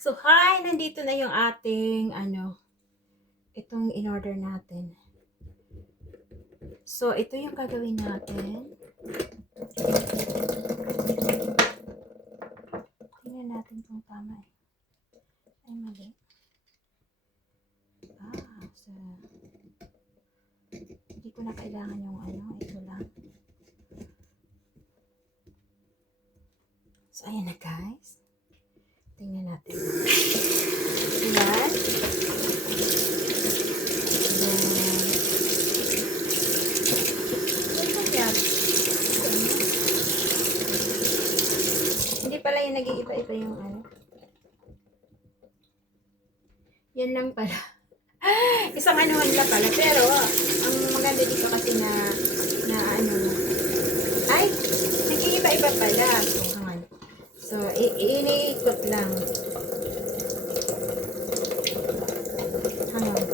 So, hi! Nandito na yung ating, itong in-order natin. So, ito yung gagawin natin. Tingnan natin kung tama eh. Ay, mali. So, hindi ko na kailangan yung ito lang. So, ayan na guys. Tingnan natin. Ayan. Hindi pala yung nag-iiba-iba yung Yan lang pala. Isang anuhan lang pala. Pero, ang maganda dito kasi na ay, nag-iiba-iba pala. So, hangan. So, iniikot lang. Hangan.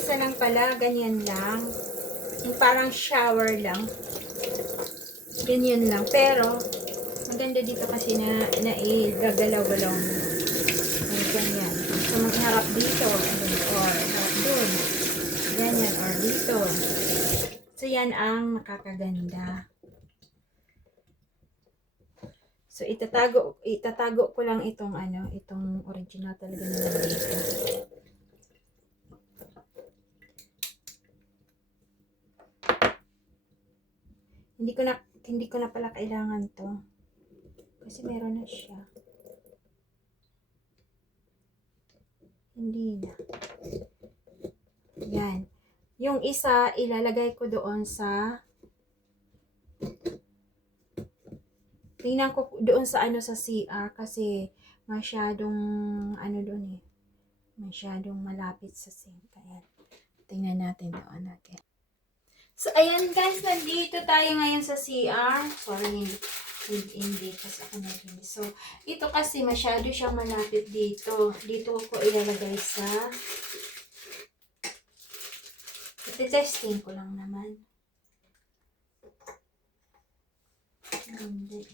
Isa lang pala, ganyan lang. Yung parang shower lang. Ganyan lang. Pero, maganda dito kasi na i-gagalaw-galaw mo. Ganyan. So, magharap dito. Or harap dun. Ganyan. Or dito. So, yan ang nakakaganda. So, itatago ko lang itong itong original talaga na dito. Hindi ko na pala kailangan to. Kasi meron na siya. Hindi na. Yan. Yung isa, ilalagay ko doon sa tingnan ko doon sa sa CR kasi masyadong doon eh. Masyadong malapit sa sink. Ayan. Tingnan natin doon natin. So, ayan guys, nandito tayo ngayon sa CR. Sorry, hindi kasi ako naginis. So, ito kasi masyado siyang malapit dito. Dito ko ilalagay sa testing ko lang naman. Hindi.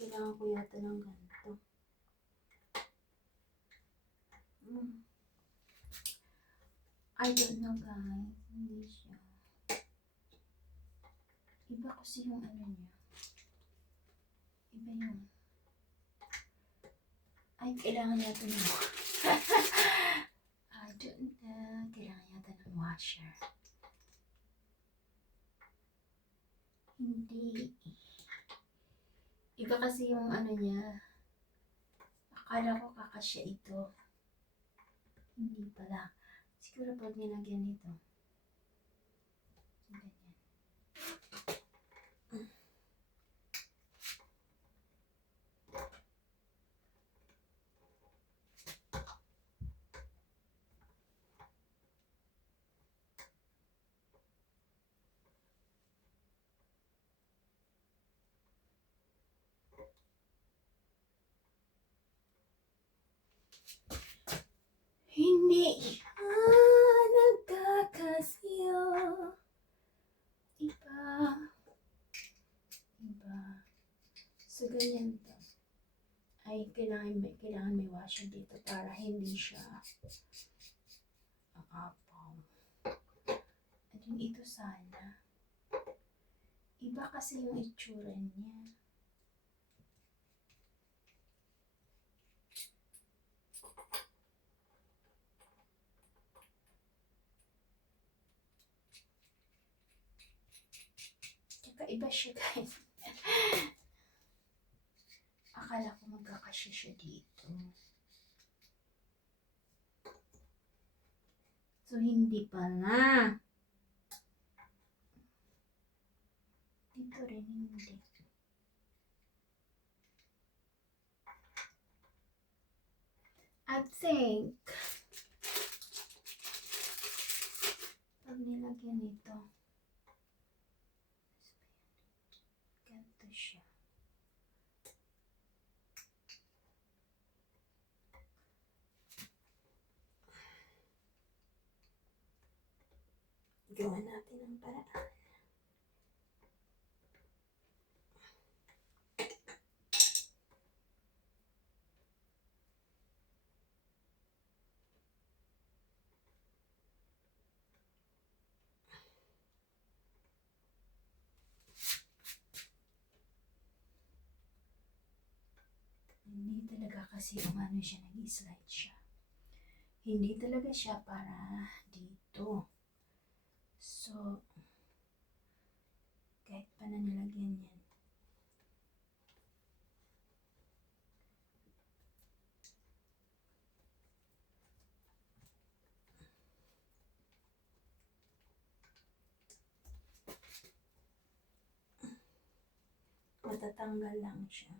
Kailangan ko yata ng ganito. I don't know guys. Hindi siya. Iba kasi yung niya. Iba yung. Ay, kailangan yata ng I don't know. Kailangan yata ng washer. Hindi. Iba kasi yung niya. Akala ko kakasya ito. Hindi pala. Siguro pag nilagyan nito. Ganyan. Hindi siya nagkakasya. Iba. So, ganyan to. Ay, kailangan may washer dito para hindi siya apaw. At yung ito sana. Iba kasi yung itsura niya. Iba siya guys. Akala ko magkakasya siya dito. So, hindi pala. Dito rin hindi. I think lalagyan nito. Ganito siya. Gawa natin ang paraan. Hindi talaga kasi umano siya, nag-slide siya. Hindi talaga siya para dito. So, kahit pa na nilagyan yan. Matatanggal lang siya.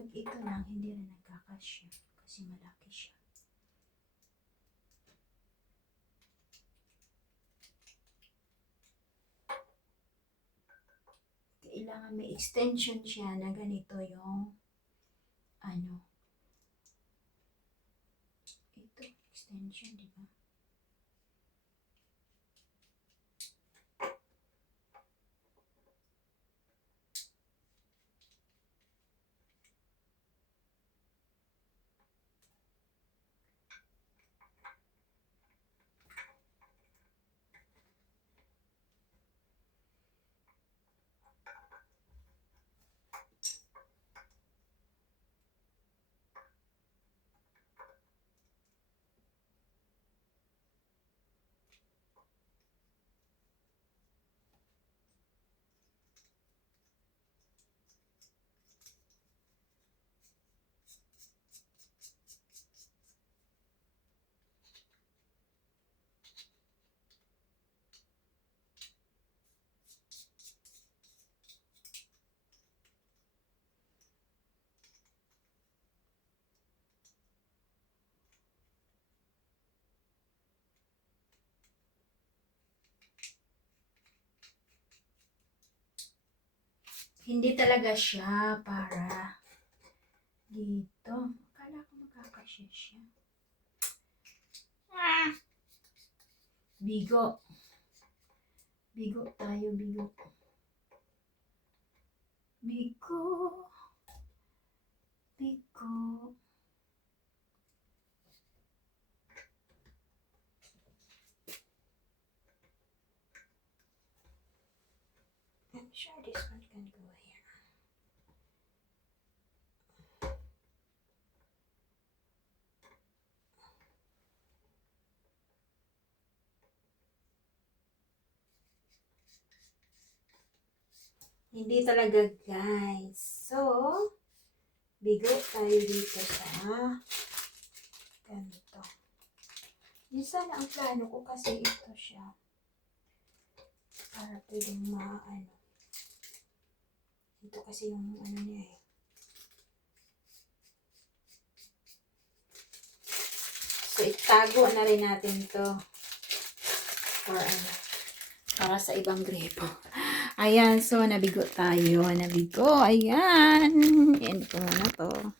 Pag ito lang, hindi rin nagkakasya kasi malaki siya. Kailangan may extension siya na ganito yung ano. Ito, extension, di ba? Hindi talaga siya para dito. Akala ko makakasya siya. Bigo. Bigo tayo, bigo. Bigo. Bigo. I'm sure this one can go here. Hindi talaga, guys. So, bigo tayo dito sa ganito. Yun sana ang plano ko kasi ito siya. Para pwedeng maano. Ito kasi yung ano niya eh. So, itago na rin natin to. For ano. Para sa ibang gripo. Ayan, so nabigo tayo. Nabigo, ayan. End ko muna to.